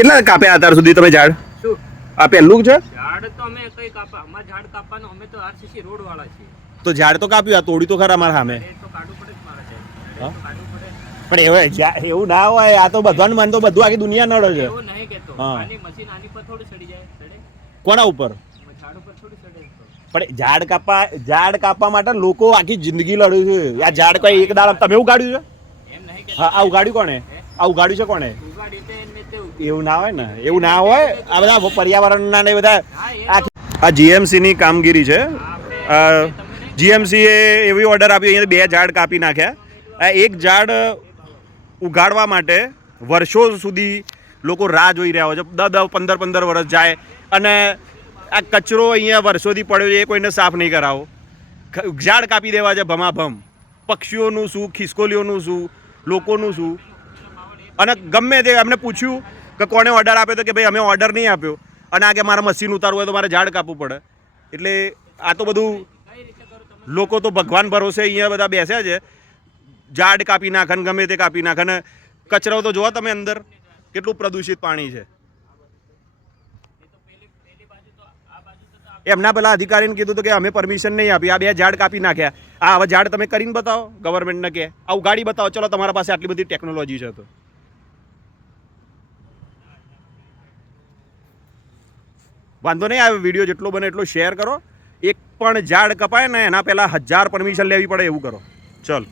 કેટલા કાપ્યા અત્યાર સુધી તમે ઝાડ? શું આ પહેલું છે? ઝાડ તો અમે કઈ કાપા અમાર ઝાડ કાપવાનો અમે તો આરસીસી રોડ વાળા છીએ. તો ઝાડ તો કાપ્યું, આ તોડી તો ખરા મારા સામે. એ તો કાઢવું પડે જ મારા સાહેબ. હા? તો કાઢવું પડે. પણ એવું ના હોય, આ તો બધાને મન તો બધું આખી દુનિયા નડે છે. એવું નહીં કેતો. હા. આની મશીન આની પર થોડી સડી જાય. સડે? કોના ઉપર? ઝાડ ઉપર થોડી સડે તો. પણ ઝાડ કાપવા માટે લોકો આખી જિંદગી લડ્યું છે. આ ઝાડ કોઈ એક દાડા તમે ઉગાડ્યું છે? એમ નહીં કેતો. હા, આ ઉગાડ્યું કોણે? આ ઉગાડ્યું છે કોણે? ઉગાડી તે ને તે એવું ના હોય ને, એવું ના હોય. આ બધા પર્યાવરણના ને બધા હા એ આ જીએમસી ની કામગીરી છે. આપણે જીએમસી એ એવી ઓર્ડર આપ્યો, અહીંયા 2 ઝાડ કાપી નાખ્યા. આ એક ઝાડ ઉગાડવા માટે વર્ષો સુધી લોકો રાહ જોઈ રહ્યા હોય છે. 10-15 વર્ષ જાય અને આ કચરો અહીંયા વર્ષોથી પડ્યો છે, એ કોઈને સાફ નહીં કરાવો. ઝાડ કાપી દેવા છે ભમાભમ. પક્ષીઓનું શું, ખિસકોલીઓનું શું, લોકોનું શું. અને ગમે તે અમને પૂછ્યું કે કોણે ઓર્ડર આપ્યો, તો કે ભાઈ અમે ઓર્ડર નહીં આપ્યો, અને આ કે મારે મશીન ઉતારવું હોય તો મારે ઝાડ કાપવું પડે. એટલે આ તો બધું લોકો તો ભગવાન ભરોસે અહીંયા બધા બેસ્યા છે. ઝાડ કાપી નાખે ને ગમે તે કાપી નાખે ને કચરો તો જોવો તમે અંદર કેટલું પ્રદૂષિત પાણી છે. એમના પેલા અધિકારીને કીધું હતું કે અમે પરમિશન નહીં આપી, આ 2 ઝાડ કાપી નાખ્યા. આ હવે ઝાડ તમે કરીને બતાવો ગવર્મેન્ટને, કે આ ઉગાડી બતાવો, ચલો તમારા પાસે આટલી બધી ટેકનોલોજી છે તો. વાંધો નહીં, આ વિડીયો જેટલો બને એટલો શેર કરો. એક પણ ઝાડ કપાય ને એના પહેલાં 1000 પરમિશન લેવી પડે એવું કરો. ચલ.